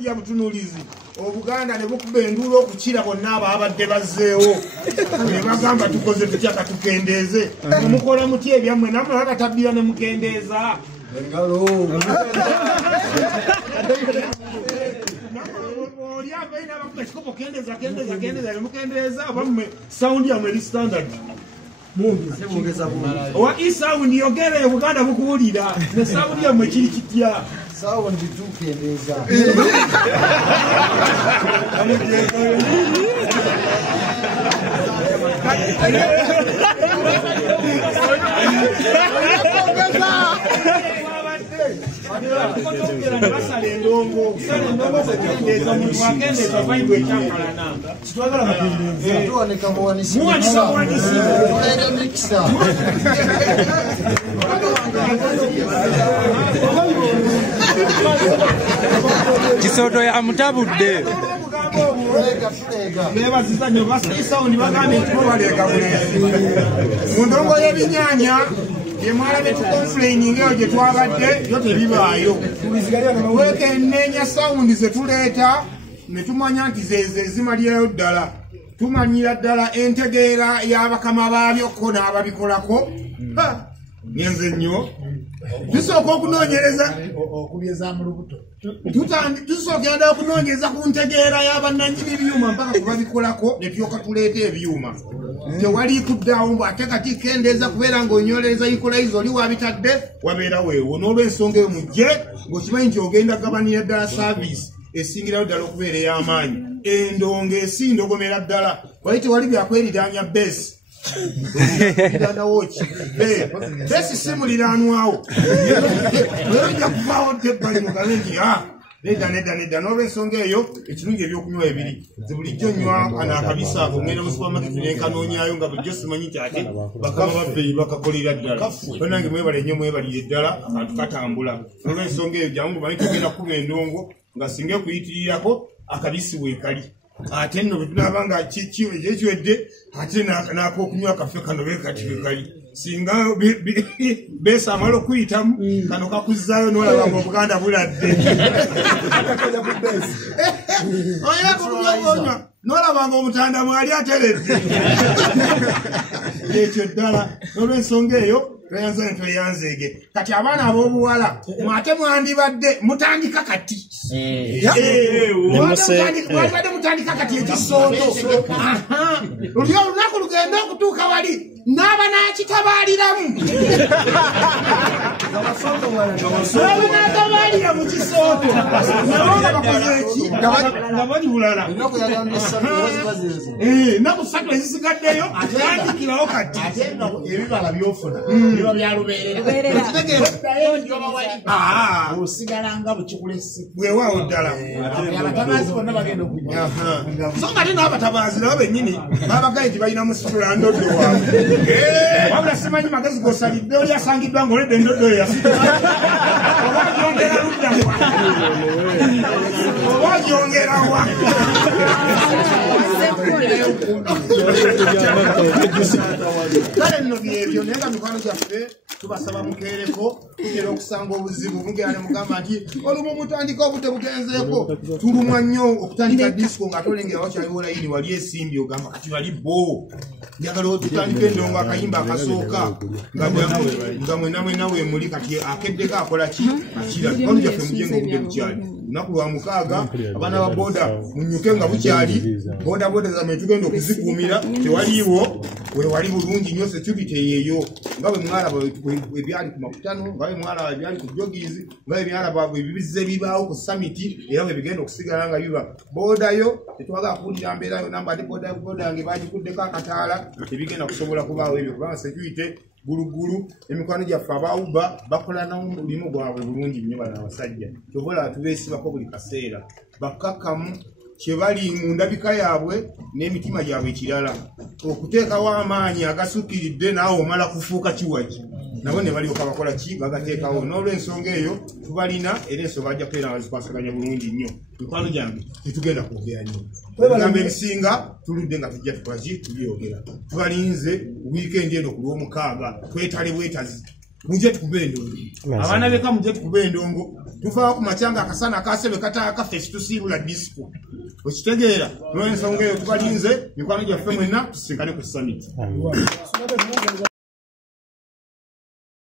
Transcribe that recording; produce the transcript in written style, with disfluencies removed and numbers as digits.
bulya butunulizi Obuganda ne bukuba enduulu okukira bonna ababadde bazzeewo ne bagamba tukoze tutya katukendeeze mukola mutya ebyammwe nammwe bakatabbira ne mukendeeza engalo oli abaina bakuba ekikopo kendeeza ne mukendeeza abammwe sawundi yammwe eri standard owa isawundi yogere Buganda bukuwulira ne sawundi yammwe kiri kitya Sawa nditukendeza. Kisoto ya mutabudde nebaziza nyo basisa oni bagambe nti balega bulezi mu ndongo y'ebinyaanya bye mwalabe tucomplaining eyo gye twabadde yo tebibaayo wekenneenya sawundi ze tuleeta ne tumanya nti zeze zimalirayo ddala tumanyira ddala entegeera y'abakama baabyo ko n'ababikolako nyenze nnyo tusooka okunoonyereza okubyeza mu lubuto tusookera ddala okunoonyereza ku ntegeera y'abannannyini byuma mpaka kubabikolako ne tulyoka tuleeta ebyuma tewali kuddaawo mbu ate kati kendeeza kubeera ng'onyolereza ikolaizo oli wabitadde wabeera weewo n'olw'ensonga eyo mujje ng'okimanyi nti ogenda gabanira ddala saaviisi esingirayo ddala okubeera ey'amaanyi endongo esindogomera ddala wali tewali byakweridanya beesi besi simuliranwawo ojja kuvaawo tebbali mugabe nti nedda n'olw'ensonga eyo ekirungi ebyokunywa ebiri bulijjo nywa anaakabisa ako ngenda mu supermarket nenkanoonyaayo nga bulijjo simanyi nti ate bakama babbeeyi bakakolera ddala nange mwebale nnyo mwebalire ddala akantu katambula n'olw'ensonga eyo jangu manyi tugenda kuba endongo nga singa ekuyitirirako akabisi weekali ate nno bwetunaba nga ekiwedde ate n'akokunywa kaffe kano bekati bekali singa beesa amala okuyitamu kano kakuzzaayo n'olaba nga Obuganda buladde oyakulunyagonywa n'olaba nga omutanda mwali ateredde ekyo ddala n'olw'ensonga eyo tweyanzeege kati abaana ab'obuwala mwate mwandibadde mutandika kati mwandibadde mutandika kati ekisooto luli olunaku lugenda okutuuka wali n'aba n'akitabaliramu n'atabaalira mu kisooto nabo nga bakoze eki nga bali bulala ennaku 3 ezisigaddeyo tandikirawo kati ebibala byofuna biba byalubeerera osigalanga bukikulesi bwewaawo ddala abatabaazi bonna bagenda okunya so nga te n'abatabaazi nabo bennyini babagaye nti balinamu situla ndoddo waabwe wabula simanyi magezi gosalidde oli asangiddwa ng'oledde endoddo eyo oba gyongera ludda oba gyongera wa kale nno byebyo naye nga mikwano gyaffe tubasaba mukeereko tugera okusanga obuzibu mugera ne mugamba nti olumu mutandika obudde bugenzeeko tulumwa nnyo okutandika disco nga tolengera wakyaliwo layini wali esimbi ogamba kati wali bo njagala tutandika endongo akayimba akasooka nga mwenna weemuli kati akeddeko akola ki akira mikwano gyaffe mujenga obudde bukyali lunaku lwa 6 abaana ba boda munyuke nga bukyali boda zamwe tugenda okuzikuumira tewaliiwo wewali bulungi nnyo security eyeyo nga bwe mwalaba ebyali ku makutano nga bwe mwalaba ebyali ku jogizi nga bwe mwalaba ebibizze bibaawo ku samiti era bwe bigenda okusigala nga biba bodayo tetwagala kuwulira mbeerayo namba ate boda yange bagikuddeko akataala tebigenda kusobola kubaawo ebyo kubanga security gulugulu emikwano gyaffe abawuba bakola n'omulimu gwabwe bulungi nnyo bano abasajja tobola tubeesibako buli kaseera bakkakkamu kyebali mu ndabika yaabwe n'emitima gyabwe ekirala okuteekawo amaanyi agasukiridde naawe omala kufuuka kiwaki nabo ne balyoka bakola ki bagateekawo n'olw'ensonga eyo tubalina era ensonga bajja kubeera nga zikwasaganya bulungi nnyo mikwano gyange tetugenda kwogera nnyo ebigambo ebisinga tuludde nga tujja tukola ki tubyogera tubalinze wiikendi eno ku lw'omukaaga twetale bwetazi muje tukube endongo abaana beka muje tukube endongo tuva ku machanga akasana akasebe kata face tusibula disco okitegeera n'ensonga eyo tubalinze mikwano gyaffe mwenna tusinkane ku summit